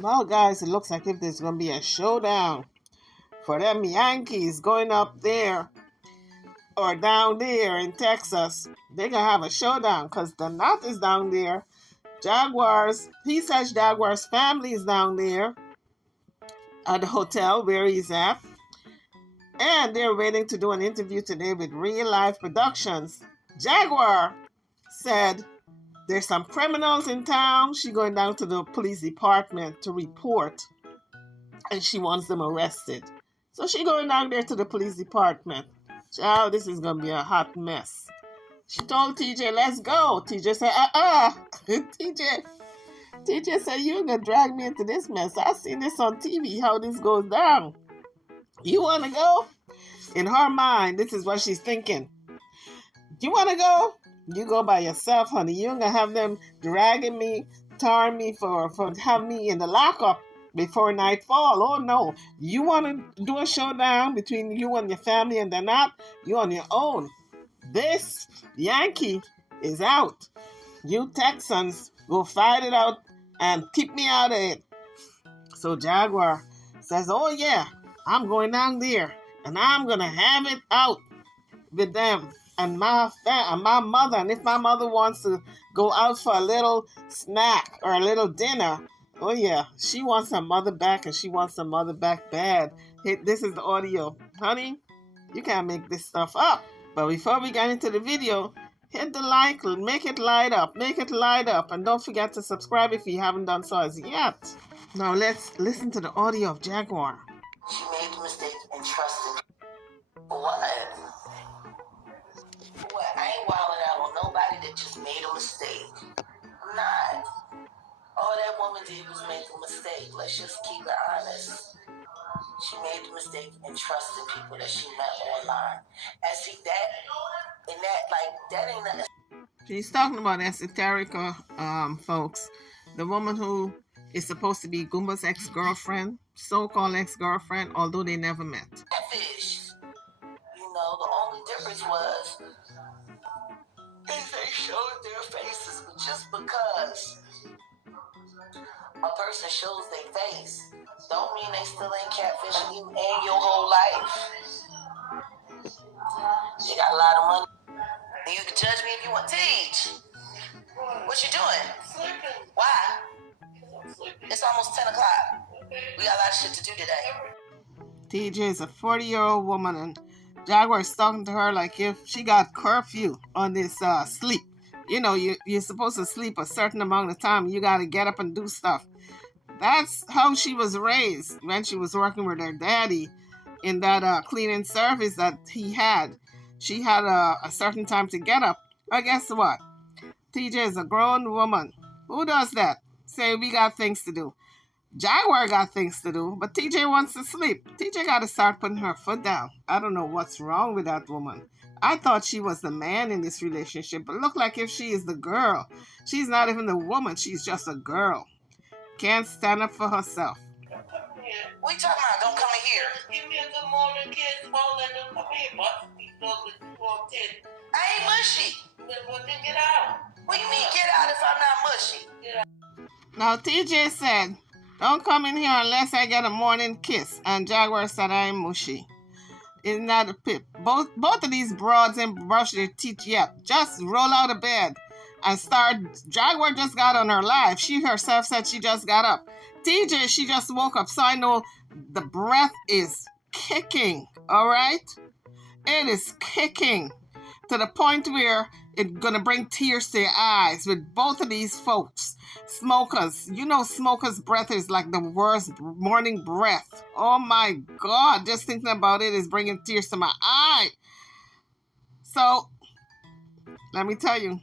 Well, guys, it looks like if there's going to be a showdown for them Yankees going up there or down there in Texas. They're going to have a showdown because the North is down there. Jaguars, he says Jaguar's family is down there at the hotel where he's at. And they're waiting to do an interview today with Real Life Productions. Jaguar said there's some criminals in town. She's going down to the police department to report, and she wants them arrested. So she's going down there to the police department. Child, this is going to be a hot mess. She told TJ, let's go. TJ said, TJ said, you're going to drag me into this mess. I've seen this on TV, how this goes down. You want to go? In her mind, this is what she's thinking. You want to go? You go by yourself, honey. You're going to have them dragging me, tarring me for having me in the lockup before nightfall. Oh, no. You want to do a showdown between you and your family and they're not? You're on your own. This Yankee is out. You Texans go fight it out and keep me out of it. So Jaguar says, oh, yeah, I'm going down there and I'm going to have it out with them and my mother. And if my mother wants to go out for a little snack or a little dinner, oh yeah, she wants her mother back and she wants her mother back bad. This is the audio. Honey, you can't make this stuff up. But before we get into the video, hit the like, make it light up, and don't forget to subscribe if you haven't done so as yet. Now let's listen to the audio of Jaguar. She made the mistake and trusted. What? I ain't wilding out on nobody that just made a mistake. I'm not. All that woman did was make a mistake. Let's just keep it honest. She made the mistake and trusted people that she met online. And see that ain't nothing. She's talking about Esoterica, folks. The woman who is supposed to be Goomba's ex-girlfriend, so-called ex-girlfriend, although they never met. Fish. You know, the only difference was they showed their faces, but just because a person shows their face don't mean they still ain't catfishing you and your whole life. You got a lot of money. You can judge me if you want to teach. What you doing? Why? It's almost 10 o'clock. We got a lot of shit to do today. TJ is a 40-year-old woman, and Jaguar is talking to her like if she got curfew on this sleep. You know, you're supposed to sleep a certain amount of time. You got to get up and do stuff. That's how she was raised when she was working with her daddy in that cleaning service that he had. She had a certain time to get up. But guess what? TJ is a grown woman. Who does that? Say, we got things to do. Jaguar got things to do, but TJ wants to sleep. TJ got to start putting her foot down. I don't know what's wrong with that woman. I thought she was the man in this relationship, but look like if she is the girl. She's not even the woman. She's just a girl. Can't stand up for herself. What you talking about? Don't come in here. Give me a good morning kiss. Won't let them come in. I ain't mushy. Then get out. What do you mean get out if I'm not mushy? Now TJ said, don't come in here unless I get a morning kiss. And Jaguar said, I ain't mushy. Isn't that a pip? Both of these broads ain't brushed their teeth yet. Just roll out of bed and start. Jaguar just got on her live. She herself said she just got up. TJ, she just woke up. So I know the breath is kicking. All right? It is kicking to the point where it's going to bring tears to your eyes with both of these folks. Smokers. You know smokers' breath is like the worst morning breath. Oh my God. Just thinking about it is bringing tears to my eye. So, let me tell you.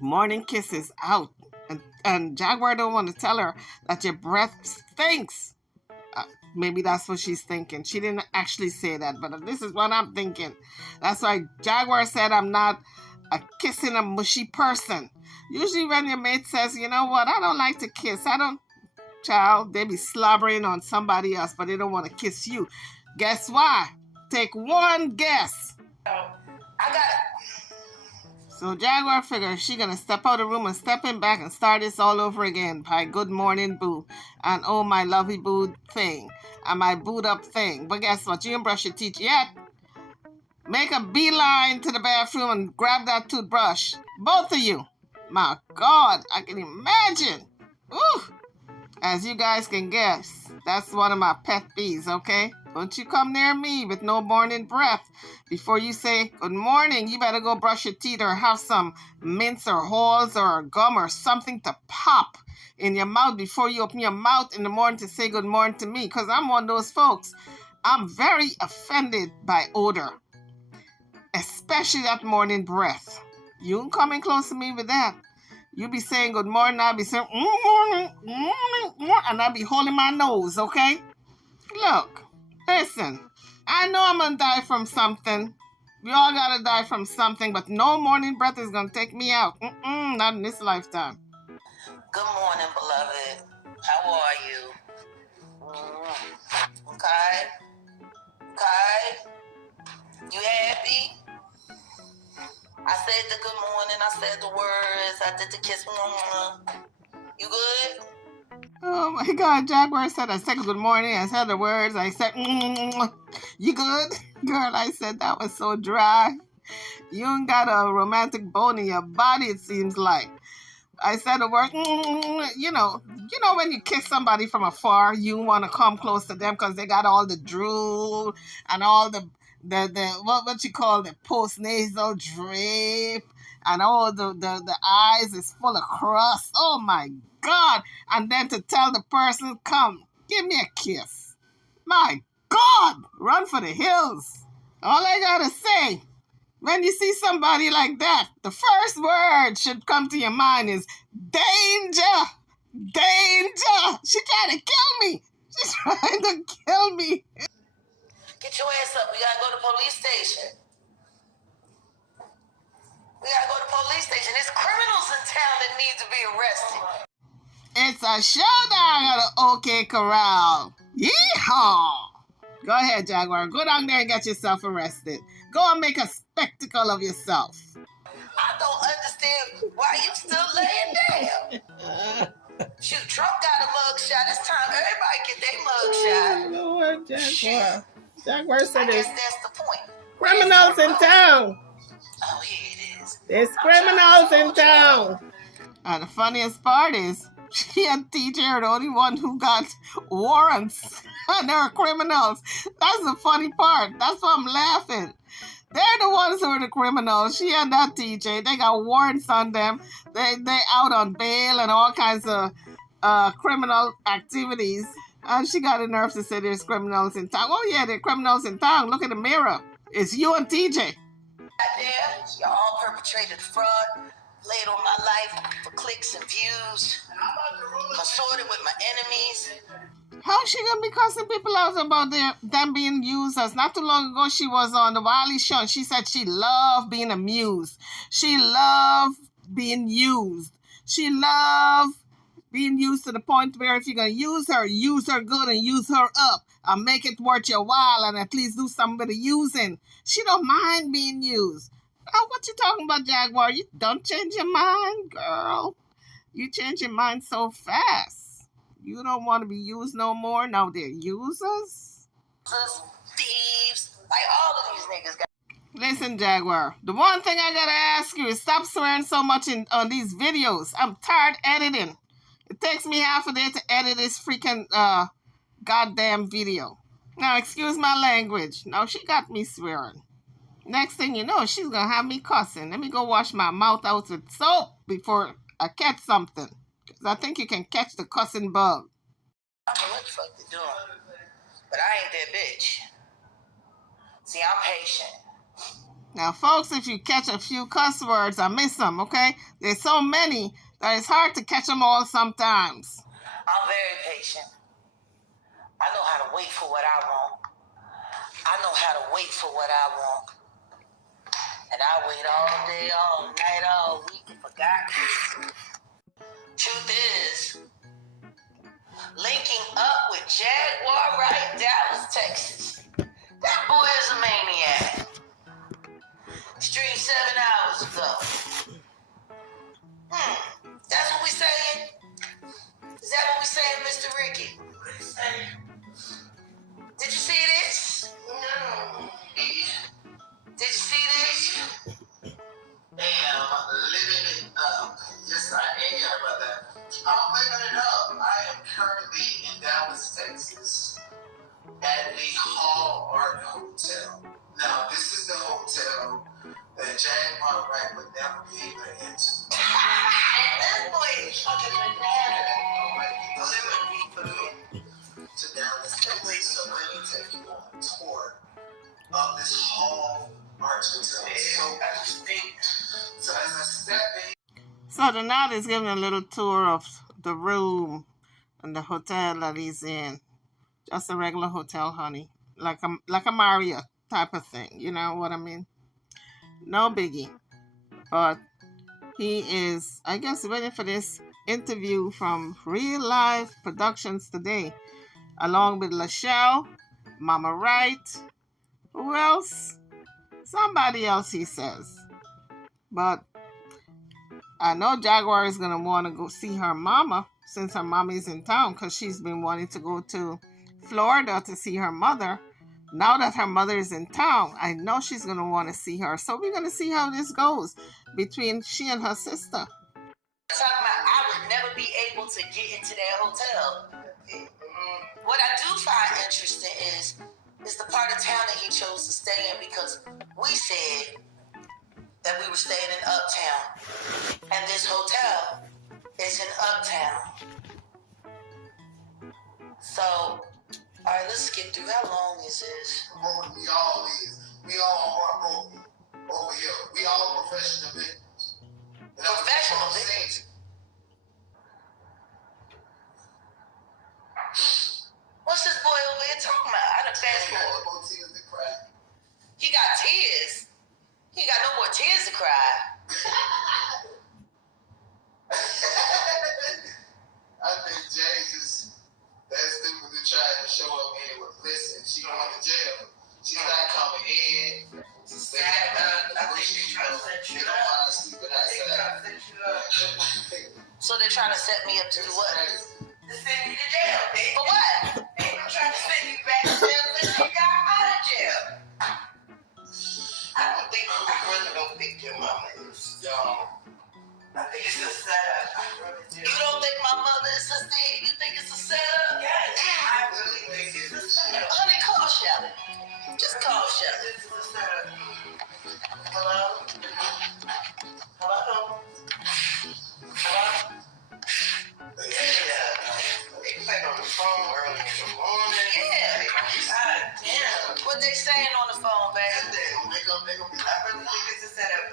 Morning kiss is out. And Jaguar don't want to tell her that your breath stinks. Maybe that's what she's thinking. She didn't actually say that, but this is what I'm thinking. That's why Jaguar said I'm not a kissing a mushy person. Usually when your mate says, you know what, I don't like to kiss. Child, they be slobbering on somebody else, but they don't want to kiss you. Guess why? Take one guess. I got it. So Jaguar figures she gonna step out of the room and step in back and start this all over again by good morning boo and oh my lovey boo thing and my booed up thing. But guess what? You didn't brush your teeth yet. Make a beeline to the bathroom and grab that toothbrush. Both of you. My God, I can imagine. Ooh. As you guys can guess, that's one of my pet peeves, okay? Don't you come near me with no morning breath. Before you say good morning, you better go brush your teeth or have some mints or halls or gum or something to pop in your mouth before you open your mouth in the morning to say good morning to me. Because I'm one of those folks. I'm very offended by odor, especially that morning breath. You ain't coming close to me with that. You be saying good morning, I'll be saying, and I'll be holding my nose, okay? Look, listen, I know I'm gonna die from something. We all gotta die from something, but no morning breath is gonna take me out. Not in this lifetime. Good morning, beloved. How are you? Okay? Okay? You happy? I said the good morning, I said the words, I did the kiss. You good? Oh my God, Jaguar said I said good morning, I said the words, I said, you good? Girl, I said that was so dry. You ain't got a romantic bone in your body, it seems like. I said the word, you know when you kiss somebody from afar, you want to come close to them because they got all the drool and all the what you call the post-nasal drip and all the eyes is full of crust. Oh my God. And then to tell the person, come, give me a kiss. My God, run for the hills. All I gotta say, when you see somebody like that, the first word should come to your mind is danger, danger. She's trying to kill me. She's trying to kill me. Get your ass up. We gotta go to the police station. We gotta go to the police station. There's criminals in town that need to be arrested. It's a showdown at the OK Corral. Yeehaw! Go ahead, Jaguar. Go down there and get yourself arrested. Go and make a spectacle of yourself. I don't understand why you still laying down. Shoot, Trump got a mugshot. It's time everybody get their mugshot. Lord, Jaguar. Jaguar said I guess that's the point. criminals in town. Oh, here it is. There's criminals in town. And the funniest part is, she and TJ are the only one who got warrants. And they're criminals. That's the funny part. That's why I'm laughing. They're the ones who are the criminals. She and that TJ, they got warrants on them. They out on bail and all kinds of criminal activities. And she got the nerve to say there's criminals in town. Oh yeah, there are criminals in town. Look in the mirror. It's you and TJ. There, y'all perpetrated fraud, laid on my life for clicks and views, consorted with my enemies. How's she gonna be cussing people out about them being users? Not too long ago, she was on the Wiley show and she said she loved being amused. She loved being used. She loved being used to the point where if you're gonna use her good and use her up and make it worth your while and at least do something with the using. She don't mind being used. Oh, what you talking about, Jaguar? You don't change your mind, girl. You change your mind so fast. You don't want to be used no more. Now they're users. Thieves, like all of these niggas got. Listen, Jaguar. The one thing I gotta ask you is stop swearing so much on these videos. I'm tired editing. It takes me half a day to edit this freaking goddamn video. Now, excuse my language. Now she got me swearing. Next thing you know, she's gonna have me cussing. Let me go wash my mouth out with soap before I catch something. Because I think you can catch the cussing bug. I don't know what the fuck they're doing. But I ain't that bitch. See, I'm patient. Now, folks, if you catch a few cuss words, I miss them, okay? There's so many that it's hard to catch them all sometimes. I'm very patient. I know how to wait for what I want. I know how to wait for what I want. And I wait all day, all night, all week and forgot. Truth is, linking up with Jaguar right Dallas, Texas. That boy is a maniac. Streamed 7 hours ago. saying, Mr. Ricky? What are you saying? Did you see this? No. Did you see this? Am living it up. Yes, I am. I'm living it up. I am currently in Dallas, Texas, at the Hallmark Hotel. Now, this is the hotel that Jaguar would never be able to enter. That boy is fucking banana. To Dallas, Texas. So let me take you on a tour of this Hallmark Hotel. So as I step in. So the Nat is giving a little tour of the room and the hotel that he's in. Just a regular hotel, honey. Like a Marriott type of thing. You know what I mean? No biggie. But he is, I guess, waiting for this interview from Real Life Productions today. Along with Lachelle, Mama Wright. Who else? Somebody else, he says. But I know Jaguar is going to want to go see her mama since her mommy's in town because she's been wanting to go to Florida to see her mother. Now that her mother is in town, I know she's going to want to see her. So we're going to see how this goes between she and her sister. Talking about I would never be able to get into that hotel. What I do find interesting is the part of town that he chose to stay in because we said that we were staying in Uptown. And this hotel is in Uptown. So, all right, let's skip through. How long is this? We all is. We all heartbroken over here. We all professional victims. Professional victims? What's this boy over here talking about? I done fast forward. He got tears. He got no more tears to cry. I think James is that stupid to try to show up anyway. Listen, she going to jail. She's not coming in. I think she's trying to set you up. So they're trying to set me up to do what? To send you to jail, baby. For what? I'm trying to send you back to jail since you got out of jail. I really don't think your mama is young. I think it's a setup. I really do. You don't think my mother is a thing? You think it's a setup? Yes, I really think it's a setup. Honey, call Shelly. Just call Shelly. This is a setup. Hello? Hello? Hello? Yeah. They played on the phone early in the morning. Yeah. God damn. What they saying on the phone, baby? They gonna be. I really think it's a setup.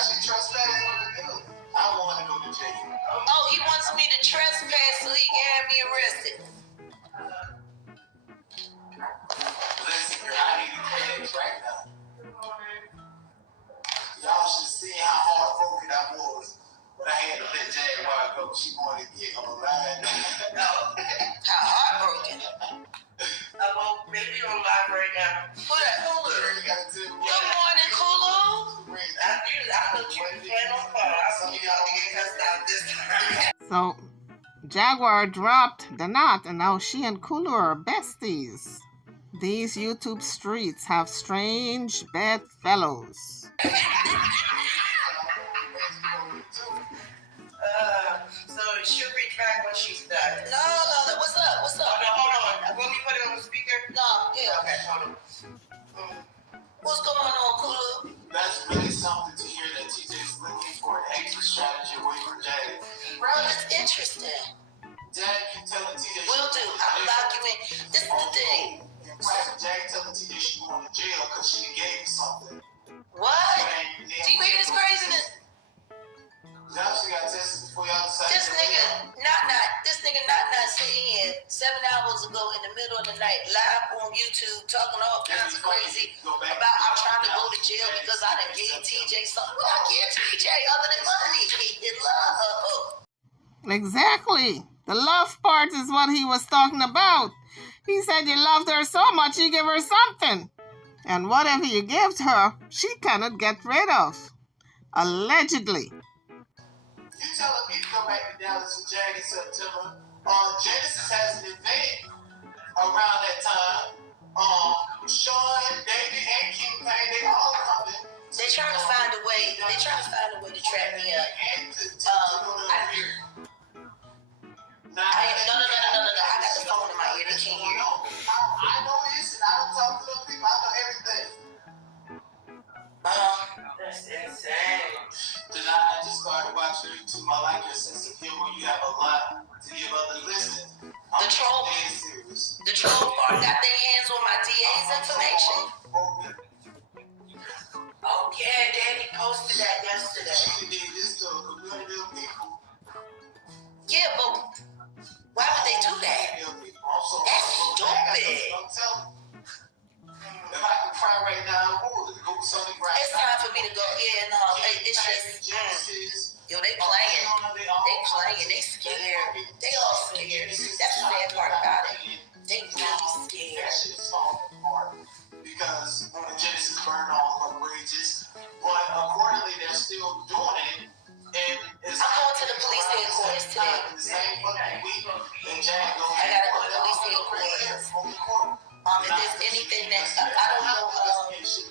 She trespassed on the bill. I want to go to jail. Oh, he wants me to trespass so he can have me arrested. Listen, girl, I need to cash right now. Y'all should see how heartbroken I was when I had to let Jaguar go. She wanted to get on the line. How heartbroken. Well, maybe on live right now. Who that? Kulu. Good morning, Kulu. I look you can on fire. I saw y'all get cussed out this time. So Jaguar dropped the knot and now she and Kulu are besties. These YouTube streets have strange bedfellows. So she'll reach back when she's done. No, what's up? What's up? Hold on. Let me put it on the speaker. No, yeah. Okay, hold on. What's going on, Kulu? That's really something to hear that TJ's looking for an exit strategy away from Jag. Bro, it's interesting. Jag, you telling TJ Will do. I'll lock you in. This is the thing. Jag telling TJ she going to jail because she gave you something. What? Do you hear this craziness? Now she got tested before y'all decided. This nigga not sitting here 7 hours ago in the middle of the night live on YouTube talking all kinds of crazy about I'm trying to go to jail because I done gave TJ something. What I give TJ other than money and love? Exactly. The love part is what he was talking about. He said you loved her so much you give her something. And whatever you give to her, she cannot get rid of. Allegedly. You telling me to go back to Dallas in January, September. Genesis has an event around that time. Sean, David, and Kim Payne, they all coming. They're trying to find a way. They're trying to find a way to trap me up. No. I got the phone in my ear. They can't hear you. I know this, and I don't talk to them people. I know everything. That's insane. Then I just started watching YouTube. I like your sense of humor. You have a lot to give others listening. The troll part got their hands on my DA's information. Oh yeah, Danny posted that yesterday. She did this to a community of people. Yeah, but why would they do that? That's stupid. If I can cry right now, go something right. It's time for me to go. Yeah, no, it's just. Yo, they playing. They scared. They all scared. That's the bad part about it. They really scared. That shit's falling apart because Genesis burned all her bridges, but accordingly they're still doing it. And it's I'm going to the police headquarters today. The same fucking week, and Jack goes. I gotta go to the police headquarters. If there's anything that I don't know.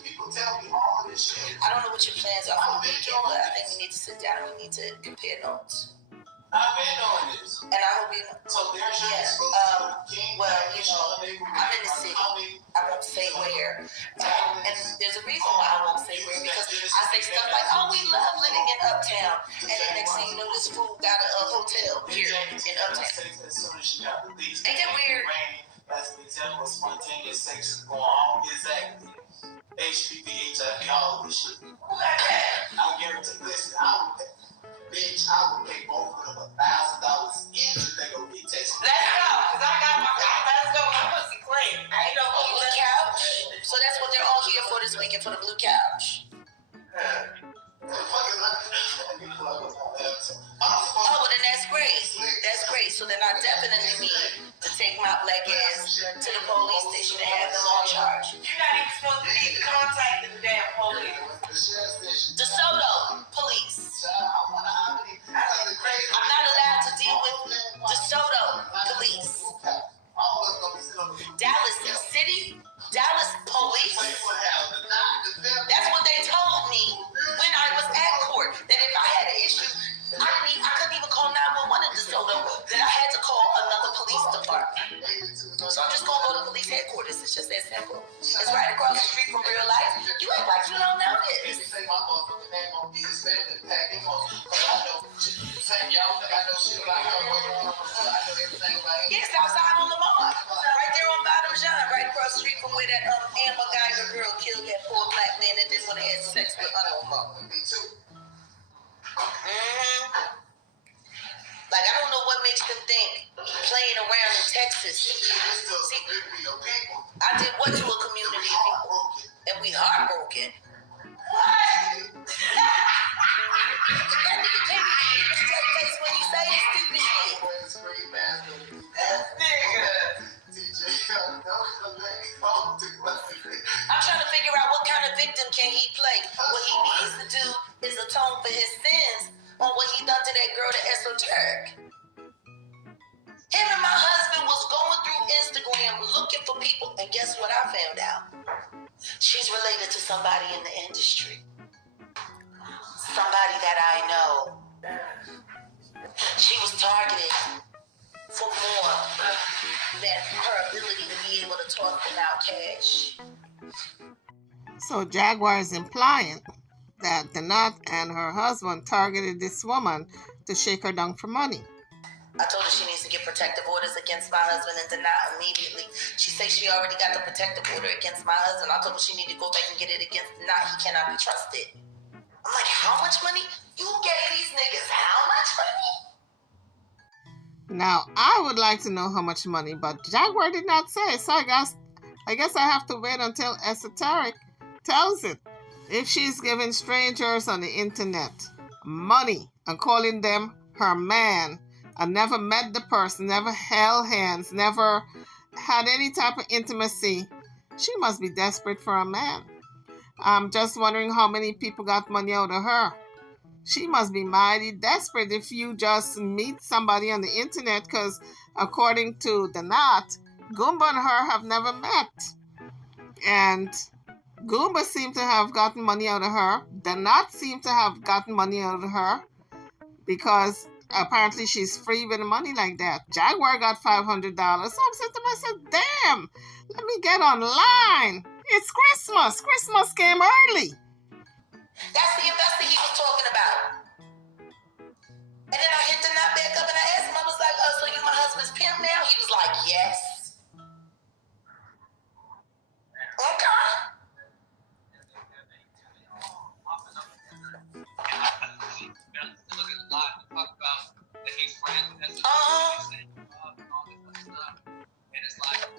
People tell me all this shit. I don't know what your plans are for the weekend, but I think we need to sit down and we need to compare notes. I've been doing this. And I hope you know. So there's well, you know, I'm in the city. I won't say where. And there's a reason why I won't say where, because I say stuff like, oh, we love living in Uptown. And then next thing you know, this fool got a hotel here in Uptown. Ain't that weird? That's the example of spontaneous sex going on. Exactly. HPV, HIV, all this shit. I guarantee, listen, I would pay both of them $1,000 each if they go get tested. Let's go, because I got my pussy clean. I ain't no blue couch. So that's what they're all here for this weekend, for the blue couch. Oh, well then that's great. That's great. So then I definitely need to take my black ass to the police station and have them on charge. You're not even supposed to be contacting the damn police. The Soto police. I'm not allowed to deal with the Soto police. Dallas City, Dallas police. That's what they told me when I was at court. That if I had an issue, I couldn't even call 911 in DeSoto. That I had to call another police department. So I'm just gonna go to police headquarters. It's just that simple. It's right across the street from real life. You act like you don't know this. Yes, outside on Lamar. Right there on Bottom John, right across the street from where that Amber Geiger girl killed that poor black man that didn't want to have sex with Lamar. Like, I don't know what makes them think playing around in Texas. See, I did what to a community of people? And we heartbroken. What? That nigga can't be in straight face when you say this stupid shit. I'm trying to figure out what kind of victim can he play. What he needs to do is atone for his sins on what he done to that girl, the Esoterica. Him and my husband was going through Instagram looking for people, and guess what I found out? She's related to somebody in the industry. Somebody that I know. She was targeted for more than her ability to be able to talk without cash. So Jaguar is implying that Danette and her husband targeted this woman to shake her down for money. I told her she needs to get protective orders against my husband and Danette immediately. She says she already got the protective order against my husband. I told her she need to go back and get it against Danette. He cannot be trusted. I'm like, how much money? You gave these niggas how much money? Now, I would like to know how much money, but Jaguar did not say, so I guess I have to wait until Esoterica tells it. If she's giving strangers on the internet money and calling them her man and never met the person, never held hands, never had any type of intimacy, she must be desperate for a man. I'm just wondering how many people got money out of her. She must be mighty desperate if you just meet somebody on the internet, because according to the Knot, Goomba and her have never met. And Goomba seemed to have gotten money out of her. The Knot seemed to have gotten money out of her because apparently she's free with money like that. Jaguar got $500. So I'm saying to myself, damn, let me get online. It's Christmas. Christmas came early. That's the investor he was talking about. And then I hit the Knot back up and I asked him, I was like, oh, so you my husband's pimp now? He was like, yes. Okay.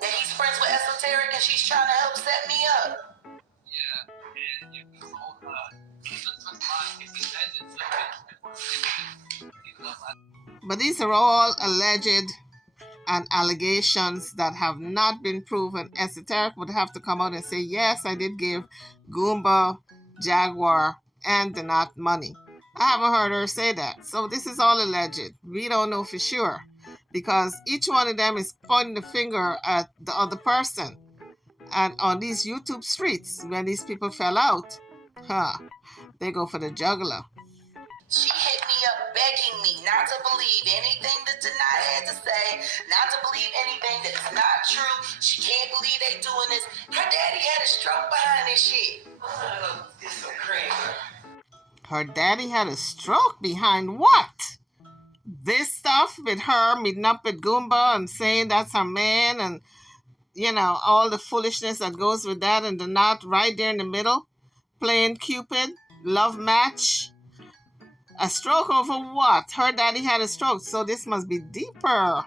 That he's friends with Esoterica and she's trying to help set me up. But these are all alleged and allegations that have not been proven. Esoteric would have to come out and say, yes, I did give Goomba, Jaguar, and the Knot money. I haven't heard her say that. So this is all alleged. We don't know for sure because each one of them is pointing the finger at the other person. And on these YouTube streets, when these people fell out, they go for the juggler. She hit me up begging me not to believe anything that the Knot had to say, not to believe anything that is not true. She can't believe they doing this. Her daddy had a stroke behind this shit. It's so crazy. Her daddy had a stroke behind what? This stuff with her meeting up with Goomba and saying that's her man and, you know, all the foolishness that goes with that, and the Knot right there in the middle, playing Cupid, love match. A stroke over what? Her daddy had a stroke, so this must be deeper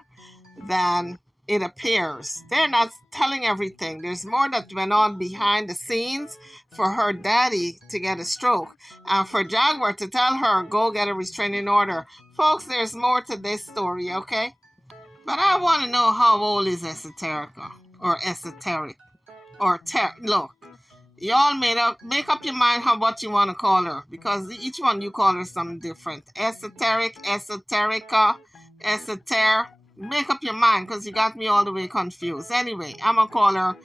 than it appears. They're not telling everything. There's more that went on behind the scenes for her daddy to get a stroke and for Jaguar to tell her, go get a restraining order. Folks, there's more to this story, okay? But I want to know, how old is Esoterica or Esoteric or look. Y'all make up your mind what you want to call her, because each one you call her something different. Esoteric, Esoterica, Esoter. Make up your mind, because you got me all the way confused. Anyway, I'm going to call her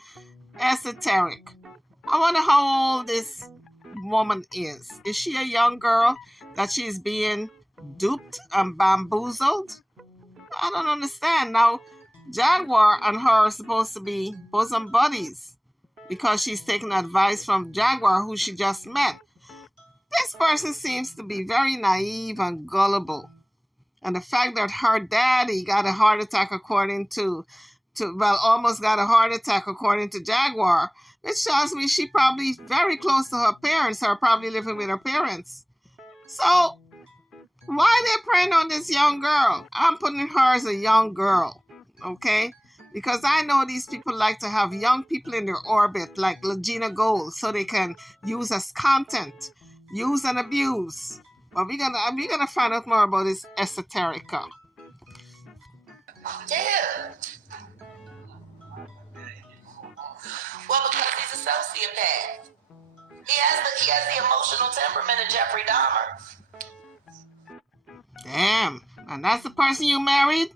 Esoteric. I wonder how old this woman is. Is she a young girl that she's being duped and bamboozled? I don't understand. Now, Jaguar and her are supposed to be bosom buddies, because she's taking advice from Jaguar, who she just met. This person seems to be very naive and gullible. And the fact that her daddy got a heart attack almost got a heart attack according to Jaguar, it shows me she probably very close to her parents, or probably living with her parents. So, why they preying on this young girl? I'm putting her as a young girl, okay? Because I know these people like to have young people in their orbit, like Legina Gold, so they can use as content, use and abuse. But we're gonna find out more about this Esoterica. Yeah. Well, because he's a sociopath. He has the emotional temperament of Jeffrey Dahmer. Damn. And that's the person you married?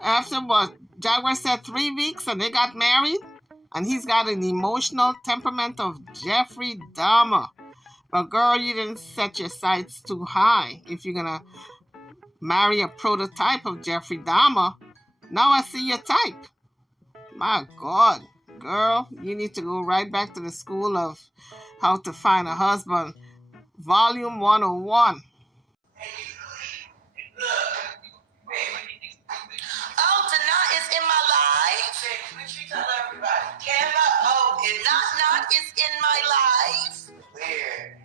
After what? Jaguar said 3 weeks and they got married? And he's got an emotional temperament of Jeffrey Dahmer. But girl, you didn't set your sights too high if you're going to marry a prototype of Jeffrey Dahmer. Now I see your type. My God. Girl, you need to go right back to the school of how to find a husband. Volume 101. Oh, the Knot is in my life. Tell everybody. Knot is in my life. Where?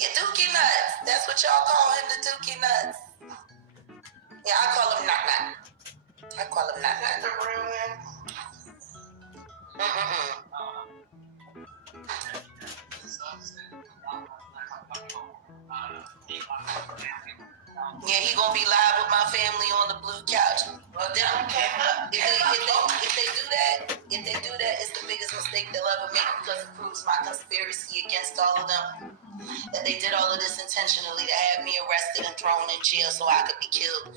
Yeah, Dookie Nuts. That's what y'all call him, the Dookie Nuts. Yeah, I call him Knot. I call him Knot. The real one. Yeah, he gonna be live with my family on the blue couch. Well, if they do that, it's the biggest mistake mistake they'll ever make because it proves my conspiracy against all of them. That they did all of this intentionally to have me arrested and thrown in jail so I could be killed.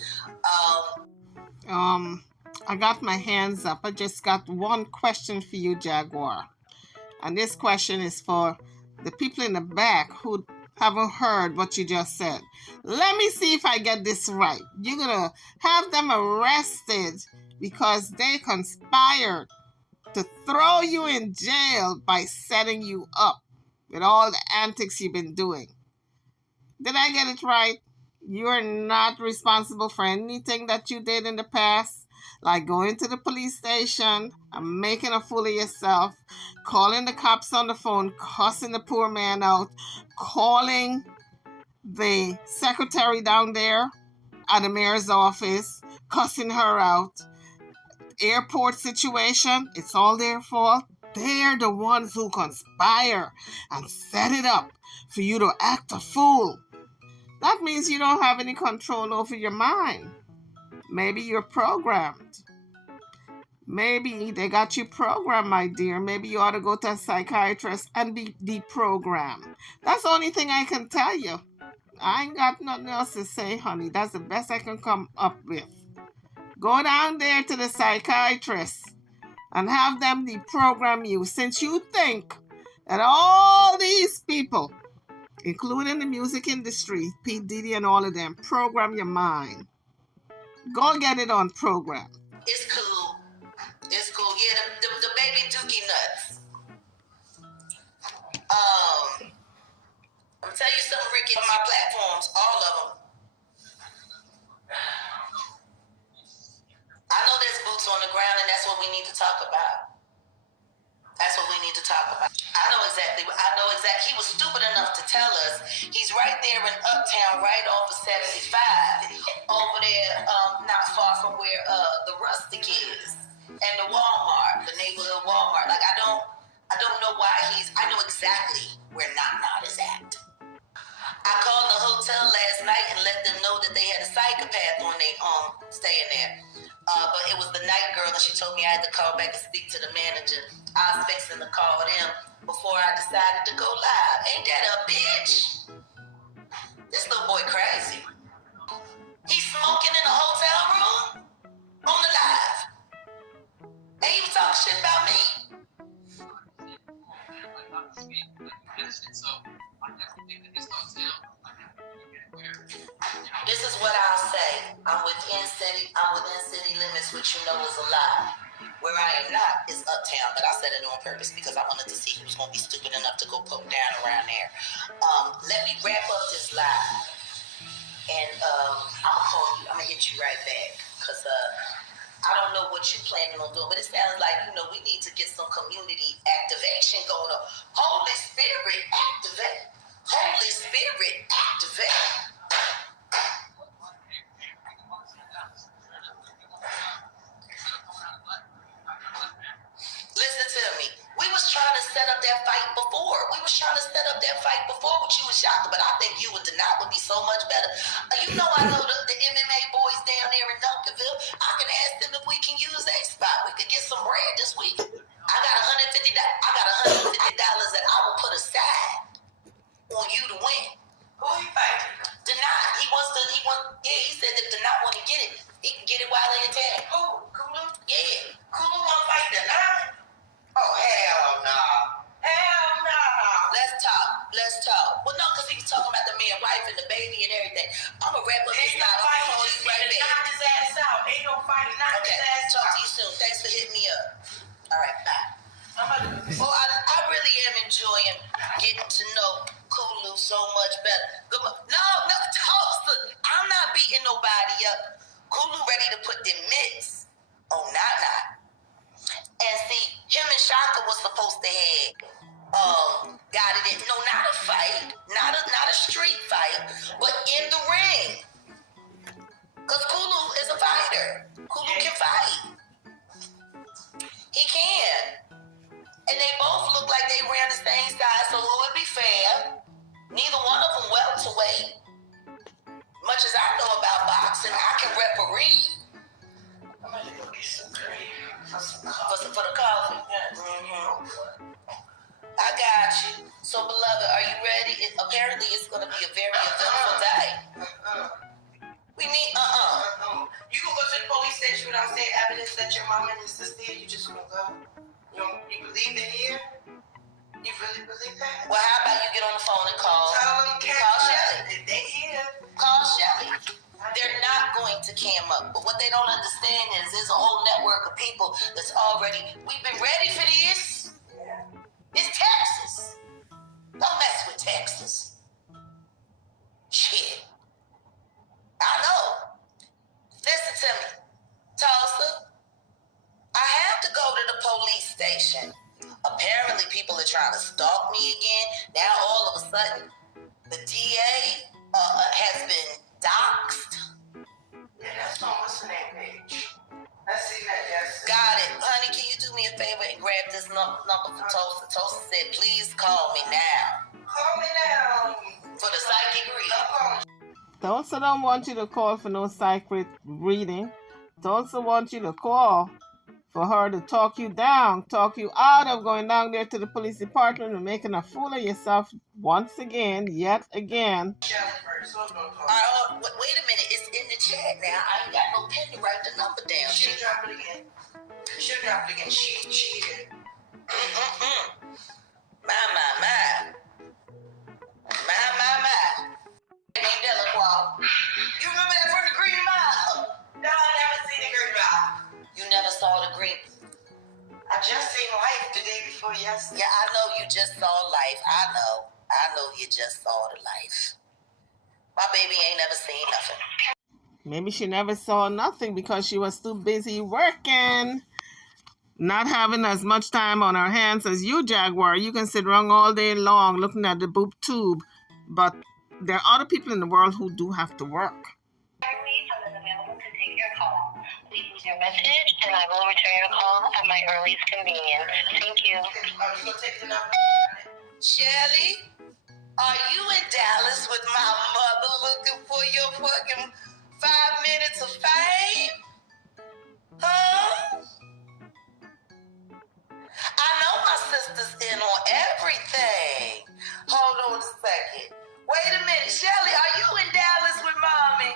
I got my hands up. I just got one question for you, Jaguar. And this question is for the people in the back who haven't heard what you just said. Let me see if I get this right. You're going to have them arrested because they conspired to throw you in jail by setting you up with all the antics you've been doing. Did I get it right? You're not responsible for anything that you did in the past, like going to the police station and making a fool of yourself, calling the cops on the phone, cussing the poor man out, calling the secretary down there at the mayor's office, cussing her out. Airport situation, it's all their fault. They're the ones who conspire and set it up for you to act a fool. That means you don't have any control over your mind. Maybe you're programmed. Maybe they got you programmed, my dear. Maybe you ought to go to a psychiatrist and be deprogrammed. That's the only thing I can tell you. I ain't got nothing else to say, honey. That's the best I can come up with. Go down there to the psychiatrist and have them deprogram you, since you think that all these people, including the music industry, P. Diddy and all of them, program your mind. Go get it on program. It's cool. It's cool. Yeah, the baby dookie nuts. I'm gonna tell you something, Ricky. On my platforms, all of them. I know there's boots on the ground, and that's what we need to talk about. That's what we need to talk about. I know exactly. He was stupid enough to tell us he's right there in Uptown, right off of 75, over there, not far from where the Rustic is, and the Walmart, the neighborhood Walmart. Like I don't know why I know exactly where Not is at. I called the hotel last night and let them know that they had a psychopath on their staying there. But it was the night girl, and she told me I had to call back and speak to the manager. I was fixing to call them before I decided to go live. Ain't that a bitch? This little boy crazy. He's smoking in a hotel room on the live. And he was talking shit about me. This is what I'll say. I'm within city limits, which you know is a lie. Where I am not is Uptown, but I said it on purpose because I wanted to see who's going to be stupid enough to go poke down around there. Let me wrap up this live, and I'm going to hit you right back because I don't know what you're planning on doing, but it sounds like, we need to get some community activation going on. Holy Spirit, activate. Holy Spirit, activate. Listen to me. We was trying to set up that fight before. With you and Shaka, but I think you and Denat would be so much better. I know the MMA boys down there in Duncanville. I can ask them if we can use a spot. We could get some bread this week. I got $150 that I will put aside on you to win. Who you fighting? Denat. He said that Denat want to get it. He can get it while in town. Who? Kulu? Yeah. Kulu want to fight Denat? Oh, hell no. Hell no. Let's talk. Well, no, because he was talking about the man, wife, and the baby and everything. I'm going to wrap up this night. I'm going to call you right back. Knock his ass out. Ain't no fighting. Knock his ass out. Talk to you soon. Thanks for hitting me up. All right, bye. Well, I really am enjoying getting to know Kulu so much better. No, Toaster. I'm not beating nobody up. Kulu ready to put them mitts on Nana. And see, him and Shaka was supposed to have got it in. No, not a fight. Not a street fight, but in the ring. Because Kulu is a fighter. Kulu can fight. He can. And they both look like they ran the same size, so it would be fair. Neither one of them welterweight. Much as I know about boxing, I can referee. I'm gonna go get some cream for the coffee. Yeah. Mm-hmm. police said you without saying evidence that your mom and your sister here, you just gonna go? You believe they're here? You really believe that? Well, how about you get on the phone and call? Call Shelly. If they here. Call Shelly. They're not going to cam up. But what they don't understand is there's a whole network of people that's already, we've been ready for this. It's Texas. Don't mess with Texas. Shit. I know. Listen to me. Tulsa, I have to go to the police station. Apparently people are trying to stalk me again. Now all of a sudden, the DA has been doxxed. Yeah, that's on what's the name page. Let's see that. Yes. Got it. Honey, can you do me a favor and grab this number from Tulsa? Tulsa said, please call me now. Call me now. For the psychic reading. Tulsa don't want you to call for no psychic reading. Tulsa wants you to call for her to talk you down, talk you out of going down there to the police department and making a fool of yourself once again, yet again. Wait a minute, it's in the chat now. I ain't got no pen to write the number down. She'll drop it again. She here. My. You remember that from the Green Mile? No, I never seen the Green Mile. You never saw the Green? I just seen Life the day before yesterday. Yeah, I know you just saw Life. I know you just saw the Life. My baby ain't never seen nothing. Maybe she never saw nothing because she was too busy working. Not having as much time on her hands as you, Jaguar. You can sit around all day long looking at the boob tube. But there are other people in the world who do have to work. Please leave your message, and I will return your call at my earliest convenience. Thank you. Shelly, are you in Dallas with my mother looking for your fucking 5 minutes of fame? Huh? I know my sister's in on everything. Hold on a second. Wait a minute, Shelly, are you in Dallas with mommy?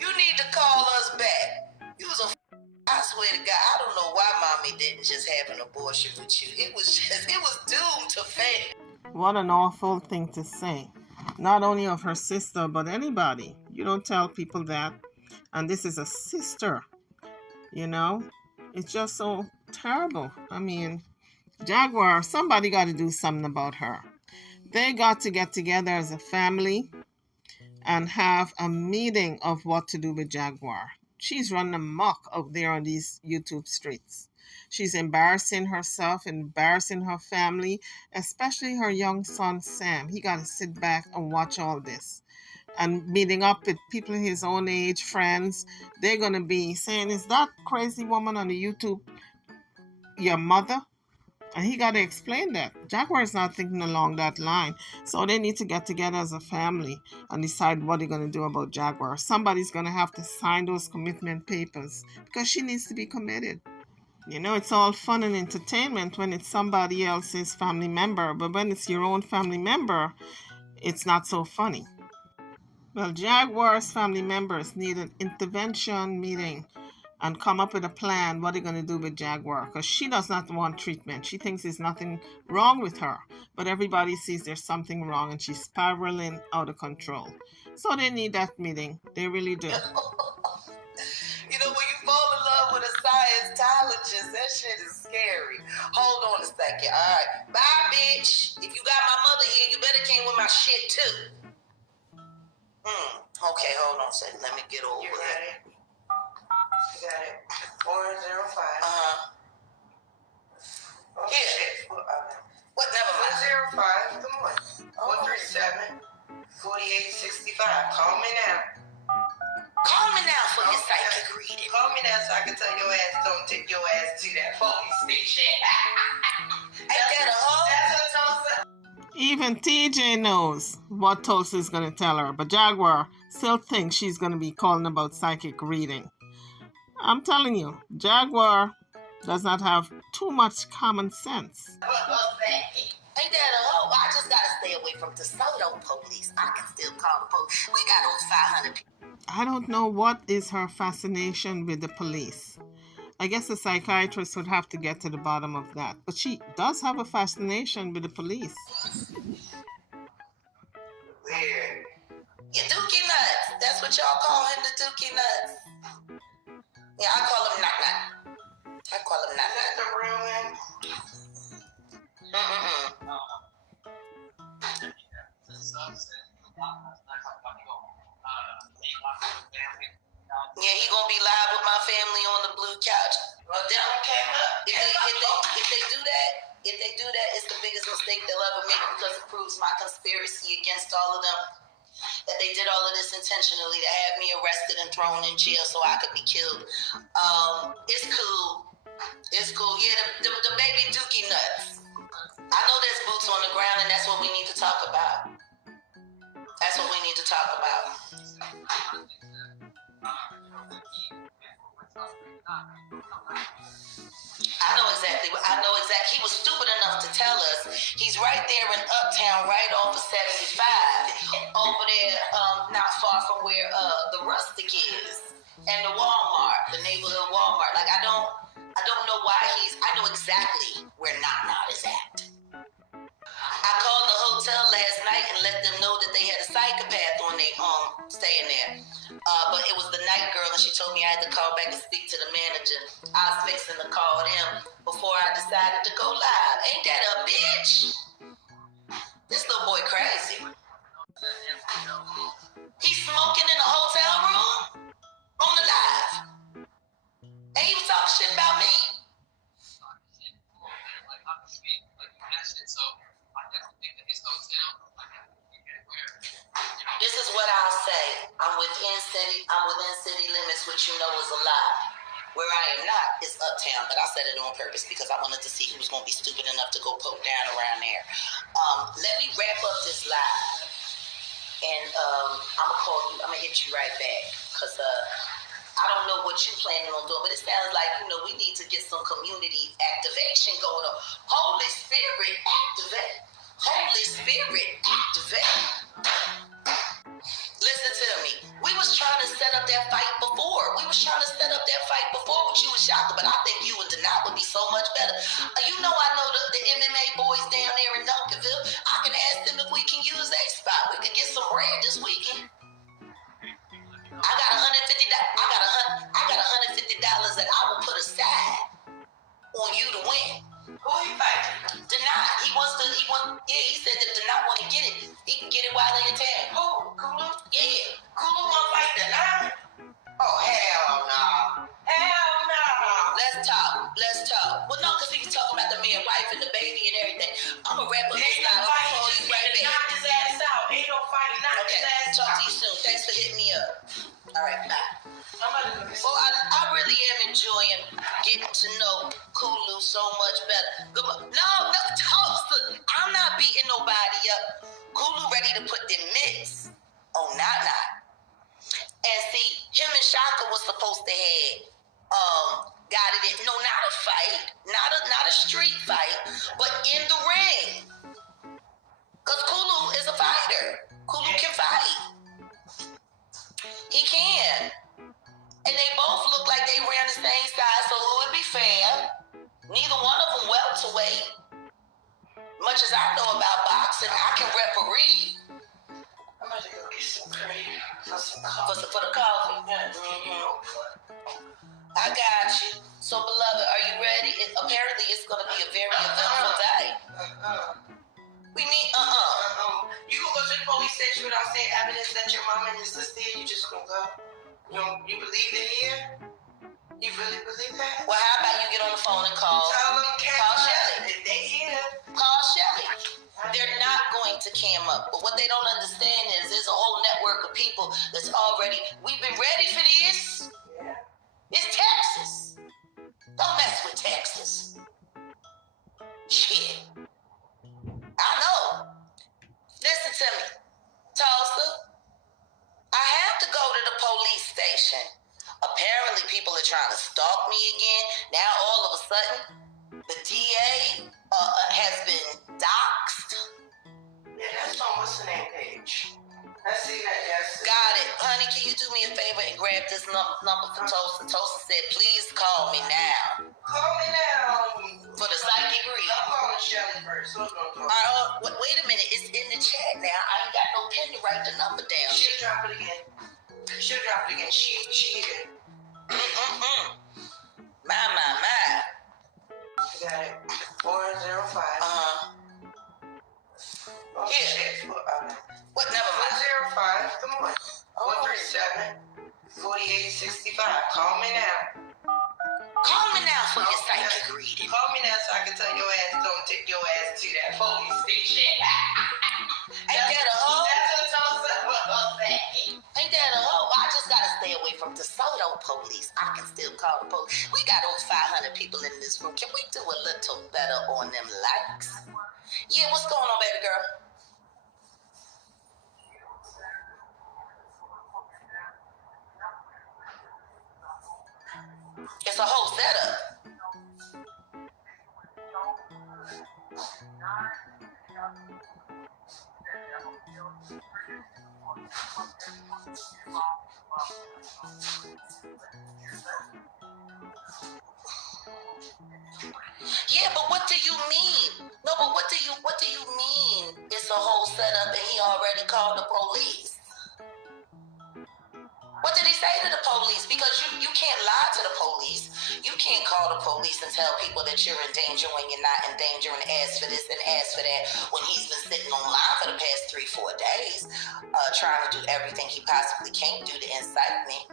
You need to call us back. You was I swear to God, I don't know why mommy didn't just have an abortion with you. It was doomed to fail. What an awful thing to say. Not only of her sister, but anybody. You don't tell people that. And this is a sister. You know? It's just so terrible. I mean, Jaguar, somebody got to do something about her. They got to get together as a family and have a meeting of what to do with Jaguar. She's running amok out there on these YouTube streets. She's embarrassing herself, embarrassing her family, especially her young son, Sam. He got to sit back and watch all this. And meeting up with people his own age, friends, they're going to be saying, is that crazy woman on the YouTube your mother? And he got to explain that. Jaguar is not thinking along that line. So they need to get together as a family and decide what they're going to do about Jaguar. Somebody's going to have to sign those commitment papers because she needs to be committed. You know, it's all fun and entertainment when it's somebody else's family member. But when it's your own family member, it's not so funny. Well, Jaguar's family members need an intervention meeting and come up with a plan what they're going to do with Jaguar, because she does not want treatment. She thinks there's nothing wrong with her, but everybody sees there's something wrong and she's spiraling out of control. So they need that meeting. They really do. You know, when you fall in love with a Scientologist, that shit is scary. Hold on a second. All right. Bye, bitch. If you got my mother here, you better came with my shit, too. Okay, hold on a second. Let me get over it. You got it. 405. Oh, here. Shit. What? Never mind. 405. Come on. 437. 4865. Call me now. Call me now for your psychic reading. Call me now so I can tell your ass don't take your ass to that police station. Ain't that a hoe? That's what Tulsa. Even TJ knows what Tulsa is going to tell her, but Jaguar still thinks she's going to be calling about psychic reading. I'm telling you, Jaguar does not have too much common sense. Ain't that a hoe? I just got to stay away from DeSoto police. I can still call the police. We got those 500 people. I don't know what is her fascination with the police. I guess a psychiatrist would have to get to the bottom of that. But she does have a fascination with the police. Weird. Yeah, Dookie Nuts. That's what y'all call him, the Dookie Nuts. Yeah, I call him Nut Nut. I call him Nut Nut. That's the real name? Yeah, he gonna be live with my family on the blue couch. Well, they don't came up. If they do that, it's the biggest mistake they'll ever make because it proves my conspiracy against all of them. That they did all of this intentionally to have me arrested and thrown in jail so I could be killed. It's cool. It's cool. Yeah, the baby Dookie Nuts. I know there's boots on the ground, and that's what we need to talk about. That's what we need to talk about. I know exactly. He was stupid enough to tell us he's right there in Uptown, right off of 75, over there, not far from where the Rustic is, and the Walmart, the neighborhood Walmart. Like I don't know why I know exactly where Not is at. I called the hotel last night and let them know that they had a psychopath on their staying there. But it was the night girl, and she told me I had to call back and speak to the manager. I was fixing to call them before I decided to go live. Ain't that a bitch? This little boy crazy. He's smoking in a hotel room on the live. And he was talking shit about me. This is what I'll say. I'm within city limits, which you know is a lie. Where I am not is Uptown, but I said it on purpose because I wanted to see who was going to be stupid enough to go poke down around there. Let me wrap up this live, and I'm gonna call you. I'm gonna hit you right back because I don't know what you planning on doing, but it sounds like we need to get some community activation going on. Holy Spirit, activate. Holy Spirit, activate. Listen to me. We was trying to set up that fight before. With you and Shaka, but I think you and Denat would be so much better. I know the MMA boys down there in Duncanville. I can ask them if we can use that spot. We could get some bread this weekend. I got $150 that I will put aside on you to win. Who you fighting? Denat. He said that Denat want to get it. He can get it while they're in town. Who? Kulu? Yeah. Kulu want to fight Denat? Oh, hell no. Hell no. Let's talk. Well, no, because he was talking about the man, wife, and the baby and everything. I'm going to wrap up this live. I'm going to call you right back. Knock his ass out. Ain't no fighting. Knock his ass out. Talk to you soon. Thanks for hitting me up. All right, bye. Well, I really am enjoying getting to know Kulu so much better. No, Tulsa. I'm not beating nobody up. Kulu ready to put them mitts on Not. And see, him and Shaka was supposed to have got it in. No, not a fight, not a street fight, but in the ring. Cause Kulu is a fighter. Kulu can fight. He can. And they both look like they ran the same size, so it would be fair. Neither one of them welterweight. Much as I know about boxing, I can referee. I'm about to go get some cream for the coffee. I got you. So, beloved, are you ready? Apparently, it's going to be a very eventful day. We need, You gonna go to the police station without saying evidence that your mom and your sister here? You just gonna go? You believe they're here? You really believe that? Well, how about you get on the phone and call Shelly? If they here. Call Shelly. They're not going to cam up. But what they don't understand is there's a whole network of people that's already, we've been ready for this. Yeah. It's Texas. Don't mess with Texas. Shit. I know. Listen to me. Tulsa, I have to go to the police station. Apparently people are trying to stalk me again. Now all of a sudden, the DA has been doxxed. Yeah, that's on what's the name page. I see that, yes. Got it. Honey, can you do me a favor and grab this number for Toaster? Toaster said, please call me now. Call me now. For the psychic reading. I'm calling Shelly first. All right, wait a minute. It's in the chat now. I ain't got no pen to write the number down. She'll drop it again. She here. My. Got it. 405. Oh, yeah. Shit. What? Never mind. 405. Come on. 437-4865. Call me now. Call me now for your psychic reading. Call me now so I can tell your ass don't take your ass to that police station. Ain't that a hoe? That's what Tulsa say. Ain't that a hoe? I just gotta stay away from the DeSoto police. I can still call the police. We got over 500 people in this room. Can we do a little better on them likes? Yeah, what's going on, baby girl? It's a whole setup. Yeah, but what do you mean? No, but what do you mean? It's a whole setup and he already called the police. What did he say to the police? Because you can't lie to the police. You can't call the police and tell people that you're in danger when you're not in danger and ask for this and ask for that when he's been sitting online for the past 3-4 days trying to do everything he possibly can do to incite me.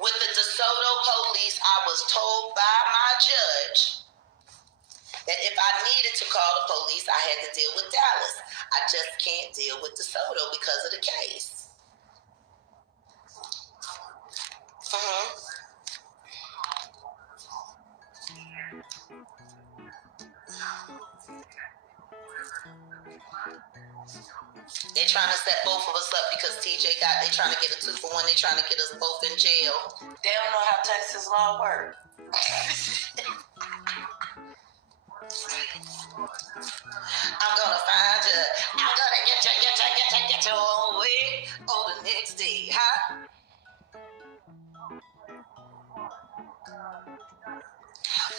With the DeSoto police, I was told by my judge that if I needed to call the police, I had to deal with Dallas. I just can't deal with DeSoto because of the case. They're trying to set both of us up because they're trying to get a 2-for-1. They're trying to get us both in jail. They don't know how Texas law works. I'm gonna find you. I'm gonna get you all way on the next day, huh?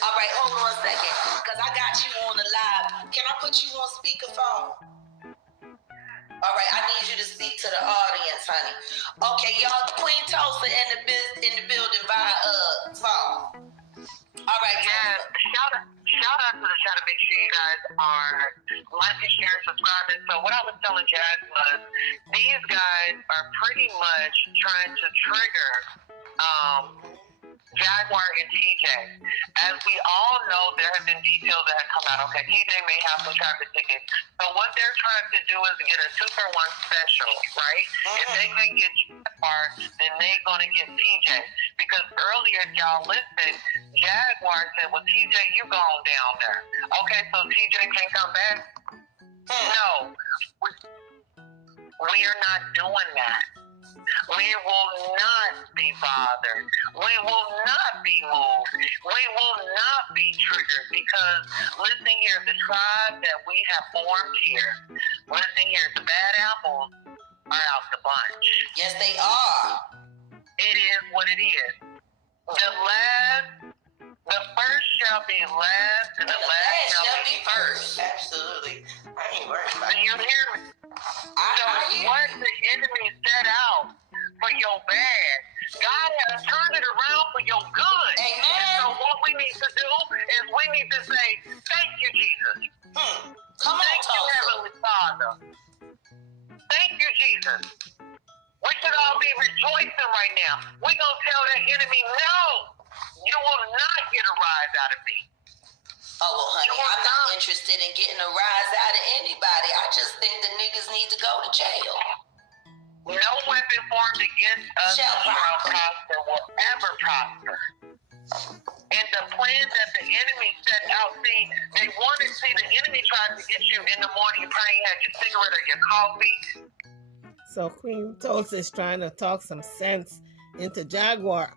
All right, hold on a second, because I got you on the live. Can I put you on speakerphone? All right, I need you to speak to the audience, honey. Okay, y'all, Queen Tulsa in the building via phone. All right, yeah. Shout out to the chat. Make sure you guys are liking, sharing, subscribing. So what I was telling Jag was these guys are pretty much trying to trigger Jaguar and TJ. As we all know, there have been details that have come out. Okay, TJ may have some traffic tickets. So what they're trying to do is get a 2-for-1 special, right? If they can get Jaguar, then they're going to get TJ. Because earlier, if y'all listened, Jaguar said, well, TJ, you going down there. Okay, so TJ can't come back? No. We are not doing that. We will not be bothered. We will not be moved. We will not be triggered because, listen here, the tribe that we have formed here, listen here, the bad apples are out the bunch. Yes, they are. It is what it is. The first shall be last, and the last shall be first. Absolutely. I ain't worried about it. Do you hear me? What the enemy set out for your bad, God has turned it around for your good. Amen. And so what we need to do is we need to say, thank you, Jesus. Come on, thank you, Heavenly Father. Thank you, Jesus. We should all be rejoicing right now. We're going to tell that enemy, no, you will not get a rise out of me. Oh, well, honey, I'm not interested in getting a rise out of anybody. I just think the niggas need to go to jail. No weapon formed against us shall prosper, will ever prosper. and the plan that the enemy set out. See, they wanted to see the enemy trying to get you in the morning. You probably had your cigarette or your coffee. So Queen Tulsa is trying to talk some sense into Jaguar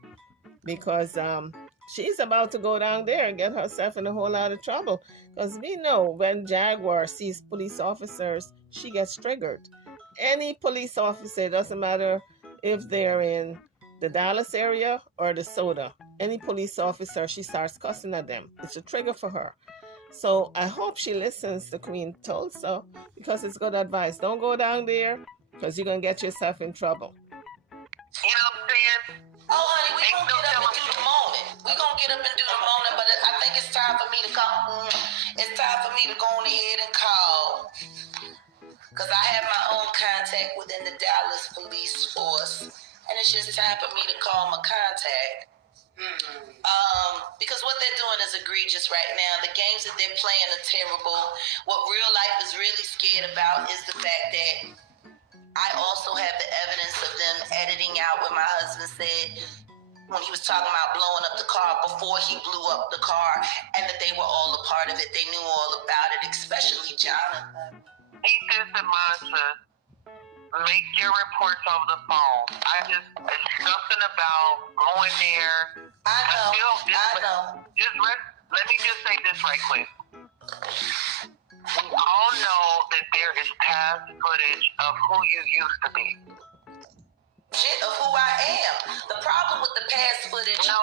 because she's about to go down there and get herself in a whole lot of trouble. Because we know when Jaguar sees police officers, she gets triggered. Any police officer, doesn't matter if they're in the Dallas area or the Soda, any police officer, she starts cussing at them. It's a trigger for her. So I hope she listens to Queen Tulsa because it's good advice. Don't go down there because you're going to get yourself in trouble. You know what I'm saying? Oh, honey, we gonna get up and do the moment. We gonna get up and do the moment, but I think it's time for me to call. It's time for me to go on ahead and call. Because I have my own contact within the Dallas police force. And it's just time for me to call my contact. Because what they're doing is egregious right now. The games that they're playing are terrible. What real life is really scared about is the fact that I also have the evidence of them editing out what my husband said when he was talking about blowing up the car before he blew up the car, and that they were all a part of it. They knew all about it, especially Jonathan. Keep this in mind, sis. Make your reports over the phone. It's something about going there. I know. Let me just say this right quick. We all know that there is past footage of who you used to be. Shit of who I am. The problem with the past footage. No.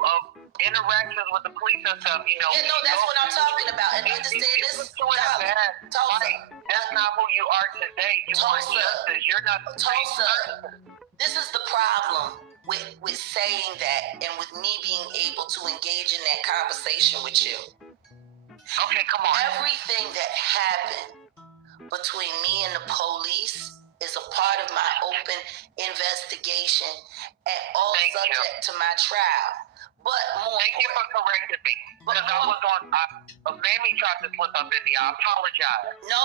Of interactions with the police and stuff, you know. Yeah, no, that's what I'm talking about. And understand this, darling. Tulsa. That's not who you are today. You want justice. You're not the same person. This is the problem with saying that and with me being able to engage in that conversation with you. Okay, come on. Everything that happened between me and the police is a part of my open investigation and all subject to my trial. But more thank you for correcting me. Because I was on, Mamie tried to slip up in me. I apologize. No.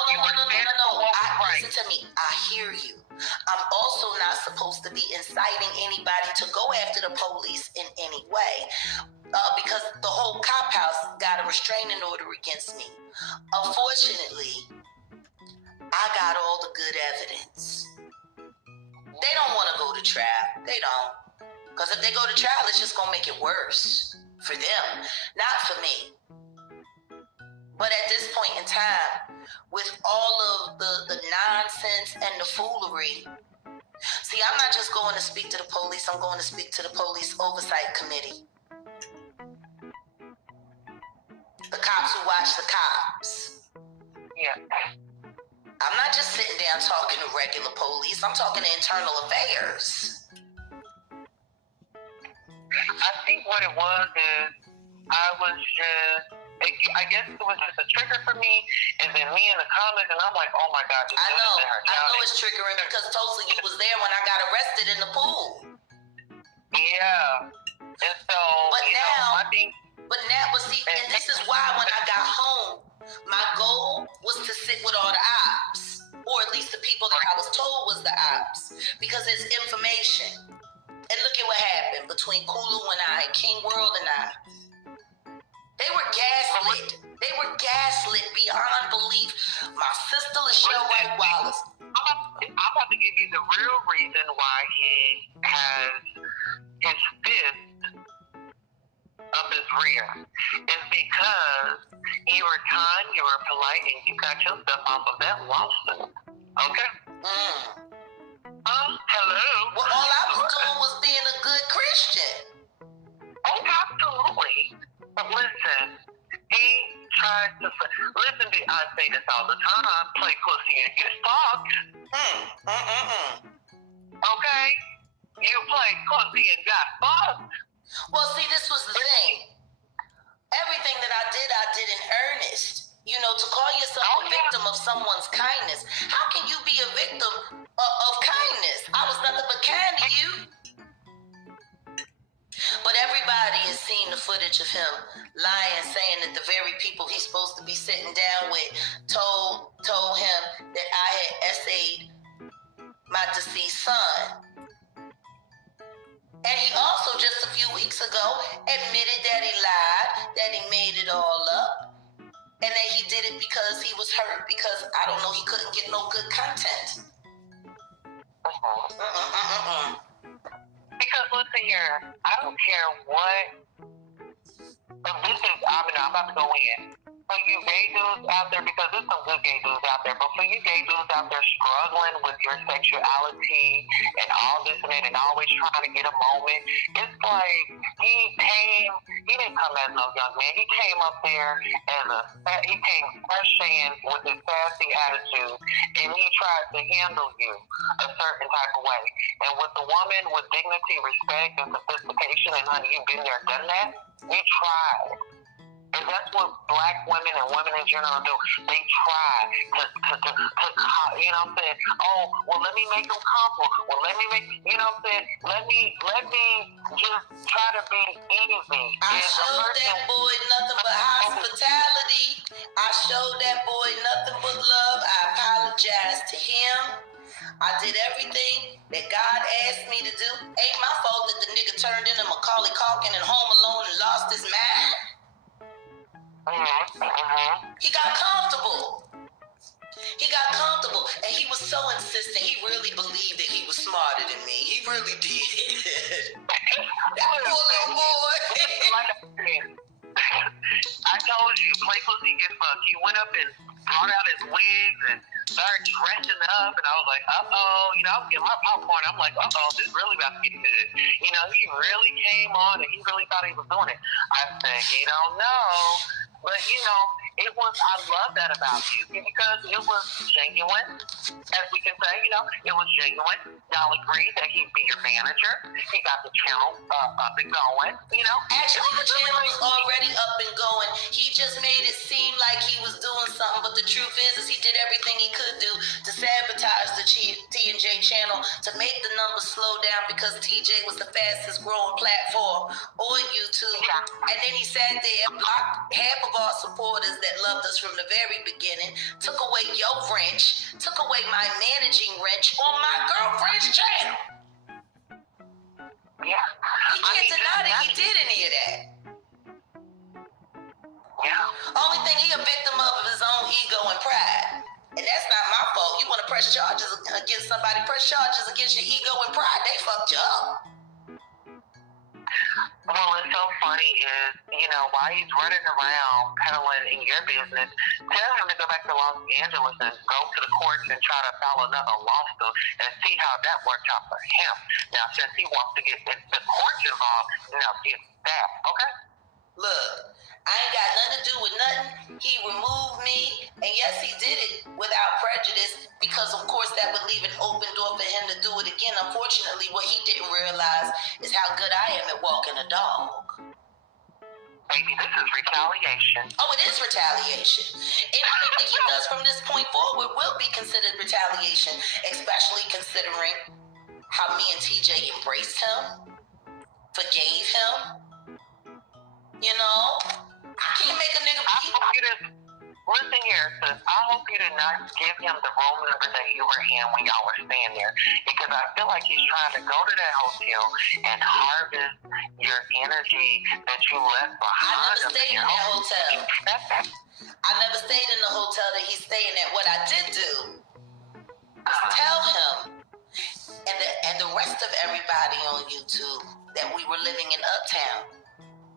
Listen to me. I hear you. I'm also not supposed to be inciting anybody to go after the police in any way. Because the whole cop house got a restraining order against me. Unfortunately, I got all the good evidence. They don't want to go to trial. They don't. Because if they go to trial, it's just going to make it worse for them, not for me. But at this point in time, with all of the nonsense and the foolery, see, I'm not just going to speak to the police. I'm going to speak to the Police Oversight Committee. The cops who watch the cops. Yeah. I'm not just sitting down talking to regular police. I'm talking to internal affairs. I think what it was is I guess it was just a trigger for me, and then me in the comments, and I'm like, oh my God. I know it's triggering because Tulsa, you was there when I got arrested in the pool. Yeah. And so, and this is why when I got home, my goal was to sit with all the ops, or at least the people that I was told was the ops, because it's information. And look at what happened between Kulu and I, King World and I. They were gaslit. They were gaslit beyond belief. My sister, Michelle White Wallace. I'm about to give you the real reason why he has his fist up his rear. It's because you were kind, you were polite, and you got yourself off of that lawsuit. Okay? Hello? Well, all I was doing was being a good Christian. Oh, absolutely. But listen, he tried to... Listen, I say this all the time. Play pussy and get fucked. Okay? You play pussy and got fucked. Well, see, this was the thing. Everything that I did in earnest. You know, to call yourself a victim of someone's kindness. How can you be a victim of kindness? I was nothing but kind to you. But everybody has seen the footage of him lying, saying that the very people he's supposed to be sitting down with told him that I had essayed my deceased son. And he also, just a few weeks ago, admitted that he lied, that he made it all up, and that he did it because he was hurt, because, I don't know, he couldn't get no good content. Because listen here, I don't care what. This is, I'm about to go in. For you gay dudes out there, because there's some good gay dudes out there, but for you gay dudes out there struggling with your sexuality and all this and that and always trying to get a moment, it's like he didn't come as no young man. He came up there he came fresh in with his sassy attitude, and he tried to handle you a certain type of way. And with the woman with dignity, respect, and sophistication, and honey, you've been there, done that, you tried. And that's what black women and women in general do. They try to you know what I'm saying? Oh, well, let me make them comfortable. Well, let me make, you know what I'm saying? Let me just try to be easy. I showed that boy nothing but hospitality. I showed that boy nothing but love. I apologized to him. I did everything that God asked me to do. Ain't my fault that the nigga turned into Macaulay Culkin and Home Alone and lost his mind. He got comfortable. And he was so insistent. He really believed that he was smarter than me. He really did. That poor little boy. I told you, play pussy get fucked. He went up and brought out his wigs and started dressing up, and I was like, uh-oh. You know, I was getting my popcorn. I'm like, uh-oh, this really about to get good. You know, he really came on, and he really thought he was doing it. I said, you don't know. But, you know, I love that about you, because it was genuine, as we can say, you know, it was genuine. Y'all agreed that he'd be your manager. He got the channel up and going, you know. Actually, the channel was already up and going. He just made it seem like he was doing something, but the truth is he did everything he could do to sabotage the T&J channel, to make the numbers slow down, because TJ was the fastest growing platform on YouTube. Yeah. And then he sat there and blocked half of our supporters that loved us from the very beginning, took away your wrench, took away my managing wrench on my girlfriend's channel. Yeah. He can't deny that he did any of that. Yeah. Only thing, he a victim of his own ego and pride. And that's not my fault. You want to press charges against somebody, press charges against your ego and pride. They fucked you up. Well, what's so funny is, you know, while he's running around peddling in your business, tell him to go back to Los Angeles and go to the courts and try to file another lawsuit and see how that worked out for him. Now, since he wants to get the courts involved, now get that, okay? Look, I ain't got nothing to do with nothing. He removed me, and yes, he did it without prejudice, because of course that would leave an open door for him to do it again. Unfortunately, what he didn't realize is how good I am at walking a dog. Baby, this is retaliation. Oh, it is retaliation. Anything that he does from this point forward will be considered retaliation, especially considering how me and TJ embraced him, forgave him. You know, I can't make a nigga listen here, sis. I hope you did not give him the room number that you were in when y'all were staying there, because I feel like he's trying to go to that hotel and harvest your energy that you left behind. I never stayed in that hotel. I never stayed in the hotel that he's staying at. What I did do is tell him and the rest of everybody on YouTube that we were living in Uptown,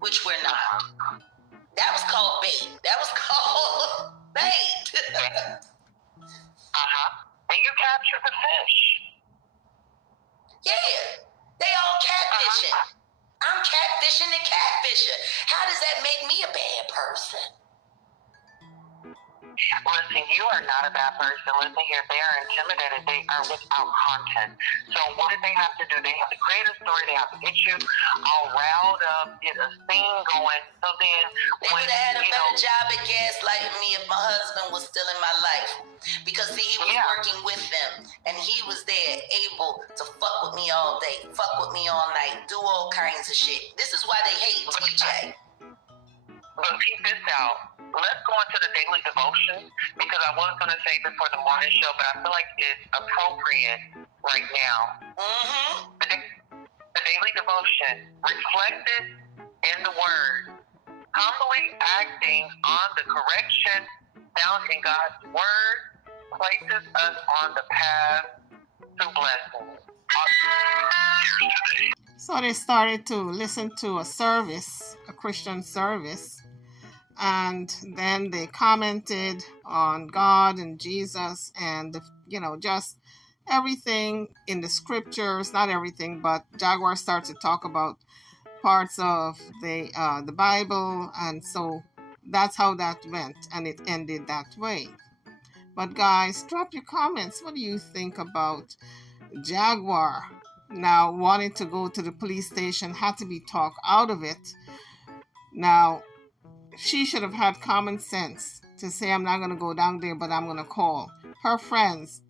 which we're not. That was called bait. That was called bait. And you captured the fish. Yeah. They all catfishing. I'm catfishing and catfishing. How does that make me a bad person? Listen, you are not a bad person. Listen here, they are intimidated. They are without content. So what did they have to do? They have to create a story. They have to get you all riled up, get a scene going. So then they would have had a better job at gaslighting me if my husband was still in my life. Because see, he was working with them, and he was there able to fuck with me all day, fuck with me all night, do all kinds of shit. This is why they hate TJ. But keep this out. Let's go into the daily devotion, because I was going to save it for the morning show, but I feel like it's appropriate right now. The the daily devotion, reflected in the Word, humbly acting on the correction found in God's Word, places us on the path to blessing. So they started to listen to a service, a Christian service, and then they commented on God and Jesus and, just everything in the scriptures, not everything, but Jaguar started to talk about parts of the Bible, and so that's how that went, and it ended that way. But guys, drop your comments. What do you think about Jaguar now wanting to go to the police station, had to be talked out of it? Now, she should have had common sense to say, I'm not going to go down there, but I'm going to call her friends.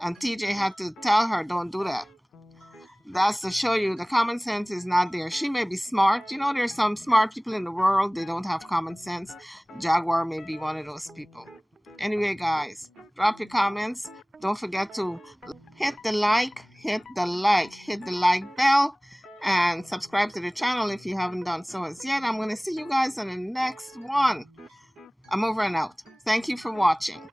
And TJ had to tell her, don't do that. That's to show you the common sense is not there. She may be smart. There's some smart people in the world. They don't have common sense. Jaguar may be one of those people. Anyway, guys, drop your comments. Don't forget to hit the like bell, and subscribe to the channel if you haven't done so as yet. I'm going to see you guys on the next one. I'm over and out. Thank you for watching.